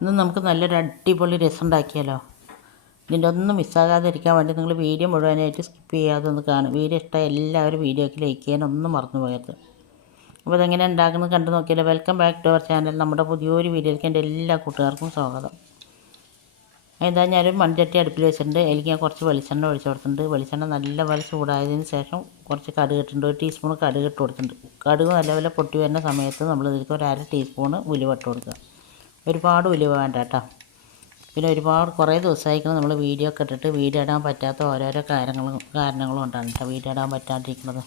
ഇന്ന് നമുക്ക് നല്ലൊരു അടിപൊളി രസം ഉണ്ടാക്കിയാലോ. ഇതിൻ്റെ ഒന്നും മിസ്സാകാതിരിക്കാൻ വേണ്ടി നിങ്ങൾ വീഡിയോ മുഴുവനായിട്ട് സ്കിപ്പ് ചെയ്യാതെ ഒന്ന് കാണും. വീഡിയോ ഇഷ്ടമായി എല്ലാവരും വീഡിയോയ്ക്ക് ലൈക്ക് ചെയ്യാനൊന്നും മറന്നു പോയത്. അപ്പോൾ ഇതെങ്ങനെ ഉണ്ടാക്കുന്നത് കണ്ടു നോക്കിയാലോ. Welcome back to our channel. നമ്മുടെ പുതിയൊരു വീഡിയോയിലേക്ക് എൻ്റെ എല്ലാ കൂട്ടുകാർക്കും സ്വാഗതം. എന്താ ഞാനൊരു മൺചട്ടി അടുപ്പിൽ വെച്ചിട്ടുണ്ട്. അതിലേക്ക് ഞാൻ കുറച്ച് വെളിച്ചെണ്ണ ഒഴിച്ച് കൊടുത്തിട്ടുണ്ട്. വെളിച്ചെണ്ണ നല്ലപോലെ ചൂടായതിന് ശേഷം കുറച്ച് കടുക് ഇട്ടിട്ടുണ്ട്. 1 ടീസ്പൂൺ കടുക് ഇട്ട് കൊടുത്തിട്ടുണ്ട്. കടുക് നല്ലപോലെ പൊട്ടി വരുന്ന സമയത്ത് നമ്മൾ ഇതിലേക്ക് ഒരു 1/2 ടീസ്പൂൺ ഉലുവ ഇട്ട് കൊടുക്കുക. ഒരുപാട് ഉലുവ വേണ്ട കേട്ടോ. പിന്നെ കുറേ ദിവസമായിരിക്കണം നമ്മൾ വീഡിയോ ഒക്കെ ഇട്ടിട്ട് വീഡിയോ ഇടാൻ പറ്റാത്ത ഓരോരോ കാരണങ്ങളും കൊണ്ടാണ് കേട്ടോ വീഡിയോ ഇടാൻ പറ്റാണ്ടിരിക്കുന്നത്.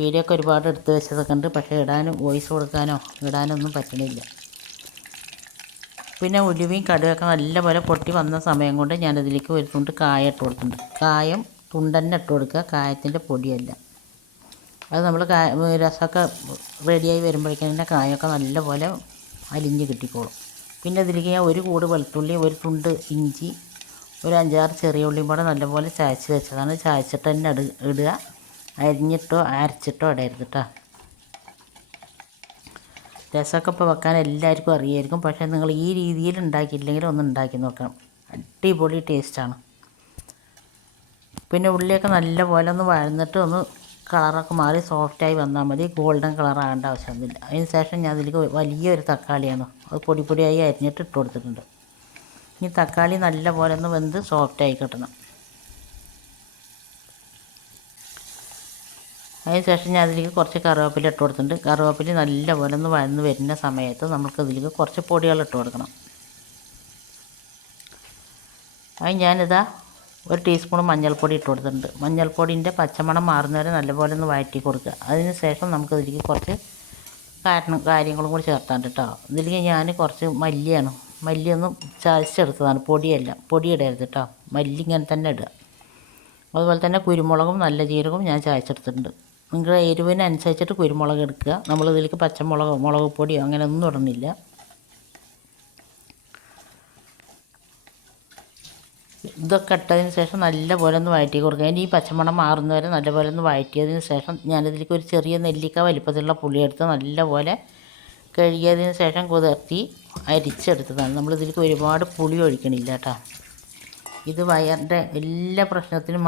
വീഡിയോ ഒക്കെ ഒരുപാട് എടുത്ത് വെച്ചതൊക്കെ ഉണ്ട്, പക്ഷേ വോയിസ് കൊടുക്കാനോ ഇടാനൊന്നും പറ്റണില്ല. പിന്നെ ഉലുവയും കടുകൊക്കെ നല്ലപോലെ പൊട്ടി വന്ന സമയം കൊണ്ട് ഞാനതിലേക്ക് ഒരു തുണ്ട് കായ ഇട്ട് കൊടുത്തിട്ടുണ്ട്. കായം തുണ്ടന്നെ ഇട്ട് കൊടുക്കുക, കായത്തിൻ്റെ പൊടിയല്ല. അത് നമ്മൾ രസമൊക്കെ റെഡിയായി വരുമ്പോഴേക്കും തന്നെ കായൊക്കെ നല്ലപോലെ അലിഞ്ഞ് കിട്ടിക്കോളും. പിന്നെ ഇതിലേക്ക് ഞാൻ ഒരു കൂട് വെളുത്തുള്ളി, ഒരു തുണ്ട് ഇഞ്ചി, ഒരു 5-6 ചെറിയ ഉള്ളിയും കൂടെ നല്ലപോലെ ചായച്ച് വെച്ചതാണ്. ചായച്ചിട്ട് തന്നെ ഇടുക. അരിഞ്ഞിട്ടോ അരച്ചിട്ടോ ഇടരുത് കേട്ടോ. രസമൊക്കെ ഇപ്പോൾ വെക്കാൻ എല്ലാവർക്കും അറിയായിരിക്കും, പക്ഷേ നിങ്ങൾ ഈ രീതിയിൽ ഉണ്ടാക്കിയില്ലെങ്കിൽ ഒന്ന് ഉണ്ടാക്കി നോക്കണം. അടിപൊളി ടേസ്റ്റാണ്. പിന്നെ ഉള്ളിയൊക്കെ നല്ലപോലെ ഒന്ന് വഴന്നിട്ട് ഒന്ന് കളറൊക്കെ മാറി സോഫ്റ്റായി വന്നാൽ മതി. ഗോൾഡൻ കളർ ആകേണ്ട ആവശ്യമൊന്നുമില്ല. അതിന് ശേഷം ഞാൻ അതിലേക്ക് വലിയൊരു തക്കാളിയാണ്, അത് പൊടിയായി അരിഞ്ഞിട്ട് ഇട്ട് കൊടുത്തിട്ടുണ്ട്. ഈ തക്കാളി നല്ലപോലെ ഒന്ന് വെന്ത് സോഫ്റ്റായി കിട്ടണം. അതിന് ശേഷം ഞാൻ അതിലേക്ക് കുറച്ച് കറിവേപ്പില ഇട്ട് കൊടുത്തിട്ടുണ്ട്. കറിവേപ്പില നല്ലപോലെ ഒന്ന് വഴന്ന് വരുന്ന സമയത്ത് നമുക്ക് ഇതിലേക്ക് കുറച്ച് പൊടികൾ ഇട്ട് കൊടുക്കണം. അത് ഞാനിതാ 1 ടീസ്പൂൺ മഞ്ഞൾപ്പൊടി ഇട്ട് കൊടുത്തിട്ടുണ്ട്. മഞ്ഞൾപ്പൊടിൻ്റെ പച്ചമണം മാറുന്നവരെ നല്ലപോലെ ഒന്ന് വഴറ്റി കൊടുക്കുക. അതിന് ശേഷം നമുക്ക് ഇതിലേക്ക് കുറച്ച് കാര്യങ്ങളും കൂടി ചേർത്താണ്ട് കേട്ടോ. ഇതിലേക്ക് ഞാൻ കുറച്ച് മല്ലിയൊന്നും ചതച്ചെടുത്തതാണ്, പൊടിയല്ല. പൊടി ഇടരുത് കേട്ടോ, മല്ലി ഇങ്ങനെ തന്നെ ഇടുക. അതുപോലെ തന്നെ കുരുമുളകും നല്ല ജീരകവും ഞാൻ ചതച്ചെടുത്തിട്ടുണ്ട്. നിങ്ങളുടെ എരിവിനനുസരിച്ചിട്ട് കുരുമുളക് എടുക്കുക. നമ്മളിതിലേക്ക് മുളക് പൊടിയോ അങ്ങനെ ഒന്നും ഇടണില്ല. ഇതൊക്കെ ഇട്ടതിന് ശേഷം നല്ലപോലെ ഒന്ന് വഴറ്റി കൊടുക്കുക. ഇനി ഈ പച്ചമണം മാറുന്നവരെ നല്ലപോലെ ഒന്ന് വഴറ്റിയതിന് ശേഷം ഞാനിതിലേക്ക് ഒരു ചെറിയ നെല്ലിക്ക വലിപ്പത്തിലുള്ള പുളിയെടുത്ത് നല്ലപോലെ കഴുകിയതിന് ശേഷം കുതിർത്തി അരിച്ചെടുത്തതാണ്. നമ്മളിതിലേക്ക് ഒരുപാട് പുളി ഒഴിക്കണില്ല കേട്ടോ. ഇത് വയറിൻ്റെ എല്ലാ പ്രശ്നത്തിനും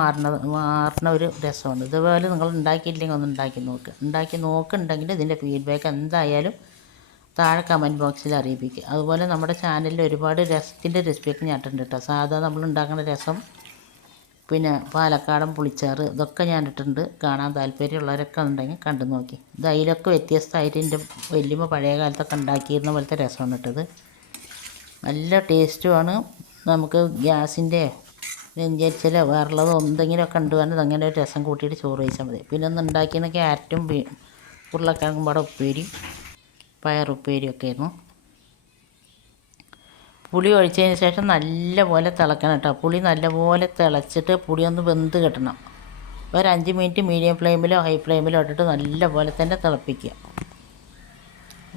മാറുന്ന ഒരു രസമാണ്. ഇതുപോലെ നിങ്ങൾ ഉണ്ടാക്കിയില്ലെങ്കിൽ ഒന്ന് ഉണ്ടാക്കി നോക്കുന്നുണ്ടെങ്കിൽ ഇതിൻ്റെ ഫീഡ്ബാക്ക് എന്തായാലും താഴെ കമൻറ്റ് ബോക്സിൽ അറിയിപ്പിക്കുക. അതുപോലെ നമ്മുടെ ചാനലിൽ ഒരുപാട് രസത്തിൻ്റെ റെസിപ്പിയൊക്കെ ഞാനിട്ടുണ്ട് കേട്ടോ. സാധാരണ നമ്മൾ ഉണ്ടാക്കുന്ന രസം, പിന്നെ പാലക്കാടൻ പുളിച്ചാറ്, ഇതൊക്കെ ഞാനിട്ടുണ്ട്. കാണാൻ താല്പര്യമുള്ളവരൊക്കെ ഉണ്ടെങ്കിൽ കണ്ടു നോക്കി. ഇത് അതിലൊക്കെ വ്യത്യസ്തമായിട്ട് എൻ്റെ വലിയമ്മ പഴയ കാലത്തൊക്കെ ഉണ്ടാക്കിയിരുന്ന പോലത്തെ രസമാണ് ഇട്ടത്. നല്ല ടേസ്റ്റുമാണ്. നമുക്ക് ഗ്യാസിൻ്റെ നെഞ്ചരിച്ചലോ വേറുള്ളതോ എന്തെങ്കിലുമൊക്കെ ഉണ്ടുവാനും അങ്ങനെ ഒരു രസം കൂട്ടിയിട്ട് ചോറ് കഴിച്ചാൽ മതി. പിന്നെ ഒന്ന് ഉണ്ടാക്കിയെന്ന് ക്യാരറ്റും ഉരുളക്കിഴങ്ങും പാടെ ഉപ്പേരി, പയറുപ്പേരിയൊക്കെ ആയിരുന്നു. പുളി ഒഴിച്ചതിന് ശേഷം നല്ലപോലെ തിളക്കണം കേട്ടോ. പുളി നല്ലപോലെ തിളച്ചിട്ട് പുളിയൊന്ന് വെന്ത് കിട്ടണം. ഒരു 5 മിനിറ്റ് മീഡിയം ഫ്ലെയിമിലോ ഹൈ ഫ്ലെയിമിലോ ഇട്ടിട്ട് നല്ലപോലെ തന്നെ തിളപ്പിക്കുക.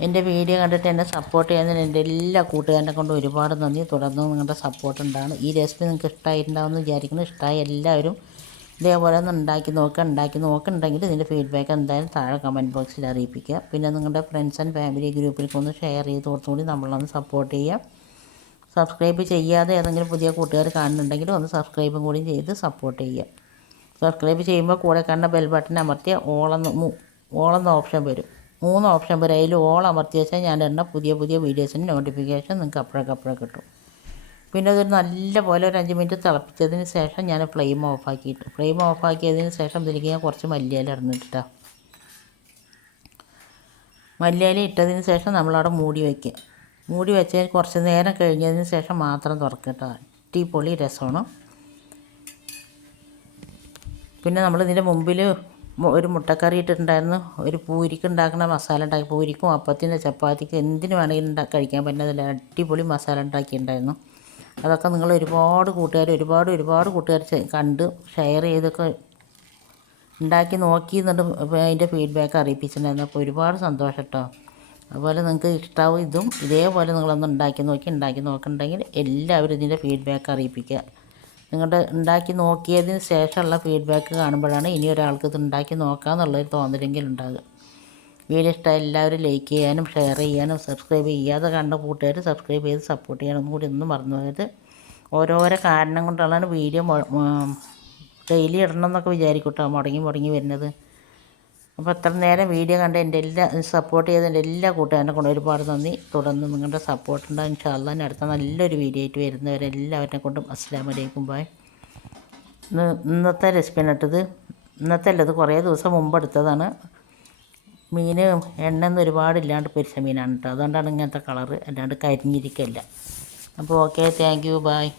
എൻ്റെ വീഡിയോ കണ്ടിട്ട് എന്നെ സപ്പോർട്ട് ചെയ്യുന്നതിന് എൻ്റെ എല്ലാ കൂട്ടുകാരനെ കൊണ്ട് ഒരുപാട് നന്ദി. തുടർന്ന് നിങ്ങളുടെ സപ്പോർട്ട് ഉണ്ടാകും. ഈ റെസിപ്പി നിങ്ങൾക്ക് ഇഷ്ടമായിട്ടുണ്ടാവുമെന്ന് വിചാരിക്കുന്നു. ഇഷ്ടമായി എല്ലാവരും ഇതേപോലെ ഒന്ന് ഉണ്ടാക്കി നോക്കുന്നുണ്ടെങ്കിൽ ഇതിൻ്റെ ഫീഡ്ബാക്ക് എന്തായാലും താഴെ കമൻറ്റ് ബോക്സിൽ അറിയിപ്പിക്കുക. പിന്നെ നിങ്ങളുടെ ഫ്രണ്ട്സ് ആൻഡ് ഫാമിലി ഗ്രൂപ്പിലേക്ക് ഒന്ന് ഷെയർ ചെയ്ത് കൊടുത്തുകൂടി നമ്മളൊന്ന് സപ്പോർട്ട് ചെയ്യുക. സബ്സ്ക്രൈബ് ചെയ്യാതെ ഏതെങ്കിലും പുതിയ കൂട്ടുകാർ കാണുന്നുണ്ടെങ്കിൽ ഒന്ന് സബ്സ്ക്രൈബും കൂടി ചെയ്ത് സപ്പോർട്ട് ചെയ്യുക. സബ്സ്ക്രൈബ് ചെയ്യുമ്പോൾ കൂടെ കാണുന്ന ബെൽ ബട്ടൺ അമർത്തിയ ഓളെന്ന ഓപ്ഷൻ വരും. 3 ഓപ്ഷൻ വരും. അതിൽ ഓൾ അമർത്തി വെച്ചാൽ ഞാൻ ഇടുന്ന പുതിയ വീഡിയോസിൻ്റെ നോട്ടിഫിക്കേഷൻ നിങ്ങൾക്ക് അപ്പോഴൊക്കെ കിട്ടും. പിന്നെ അതൊരു നല്ലപോലെ ഒരു 5 മിനിറ്റ് തിളപ്പിച്ചതിന് ശേഷം ഞാൻ ഫ്ലെയിം ഓഫാക്കിയതിന് ശേഷം ഇതിലേക്ക് ഞാൻ കുറച്ച് മല്ലിയില ഇടുന്നിട്ടാ. മല്ലിയില ഇട്ടതിന് ശേഷം നമ്മളവിടെ മൂടി വെച്ചതിന് കുറച്ച് നേരം കഴിഞ്ഞതിന് ശേഷം മാത്രം തുറക്കട്ടോ. അടിപൊളി രസമാണ്. പിന്നെ നമ്മളിതിൻ്റെ മുമ്പിൽ ഒരു മുട്ടക്കറി ഇട്ടിട്ടുണ്ടായിരുന്നു. ഒരു പൂരിക്ക് ഉണ്ടാക്കുന്ന മസാല ഉണ്ടാക്കി, പൂരിക്കും അപ്പത്തിൻ്റെ ചപ്പാത്തിക്കും എന്തിനു വേണമെങ്കിലും കഴിക്കാൻ പറ്റുന്നതിൽ അടിപൊളി മസാല ഉണ്ടാക്കിയിട്ടുണ്ടായിരുന്നു. അതൊക്കെ നിങ്ങൾ ഒരുപാട് കൂട്ടുകാർ കണ്ട് ഷെയർ ചെയ്തൊക്കെ ഉണ്ടാക്കി നോക്കി എന്നിട്ട് അതിൻ്റെ ഫീഡ്ബാക്ക് അറിയിപ്പിച്ചിട്ടുണ്ടായിരുന്നു. അപ്പോൾ ഒരുപാട് സന്തോഷം കേട്ടോ. അതുപോലെ നിങ്ങൾക്ക് ഇഷ്ടമാവും ഇതും. ഇതേപോലെ നിങ്ങളൊന്ന് ഉണ്ടാക്കി നോക്കുന്നുണ്ടെങ്കിൽ എല്ലാവരും ഇതിൻ്റെ ഫീഡ്ബാക്ക് അറിയിപ്പിക്കുക. നിങ്ങളുടെ ഉണ്ടാക്കി നോക്കിയതിന് ശേഷമുള്ള ഫീഡ്ബാക്ക് കാണുമ്പോഴാണ് ഇനി ഒരാൾക്ക് ഇത് ഉണ്ടാക്കി നോക്കാമെന്നുള്ളൊരു തോന്നലെങ്കിലും ഉണ്ടാകുക. വീഡിയോ ഇഷ്ടമായി എല്ലാവരും ലൈക്ക് ചെയ്യാനും ഷെയർ ചെയ്യാനും സബ്സ്ക്രൈബ് ചെയ്യാതെ കണ്ട കൂട്ടുകാർ സബ്സ്ക്രൈബ് ചെയ്ത് സപ്പോർട്ട് ചെയ്യാനൊന്നും കൂടി ഒന്നും മറന്നു പോയത്. ഓരോരോ കാരണം കൊണ്ടാണ് വീഡിയോ ഡെയിലി ഇടണം എന്നൊക്കെ വിചാരിക്കട്ടോ മുടങ്ങി വരുന്നത്. അപ്പോൾ അത്ര നേരം വീഡിയോ കണ്ട് സപ്പോർട്ട് ചെയ്ത എൻ്റെ എല്ലാ കൂട്ടുകാരനെ കൊണ്ട് ഒരുപാട് നന്ദി. തുടർന്ന് നിങ്ങളുടെ സപ്പോർട്ട് ഉണ്ടാകും. ഇൻഷാ അല്ലാഹ് അടുത്ത നല്ലൊരു വീഡിയോ ആയിട്ട് വരുന്നവരെല്ലാവരെ കൊണ്ടും അസ്സലാമു അലൈക്കും ബായ്. ഇന്നത്തെ റെസിപ്പിയാണ് ഇട്ടത്. ഇന്നത്തെ അല്ലത് കുറേ ദിവസം മുമ്പ് എടുത്തതാണ്. മീൻ എണ്ണയൊന്നും ഒരുപാടില്ലാണ്ട് പൊരിച്ച മീനാണ് കേട്ടോ. അതുകൊണ്ടാണ് ഇങ്ങനത്തെ കളറ്, അല്ലാണ്ട് കരിഞ്ഞിരിക്കല്ല. അപ്പോൾ ഓക്കെ, താങ്ക് യു, ബായ്.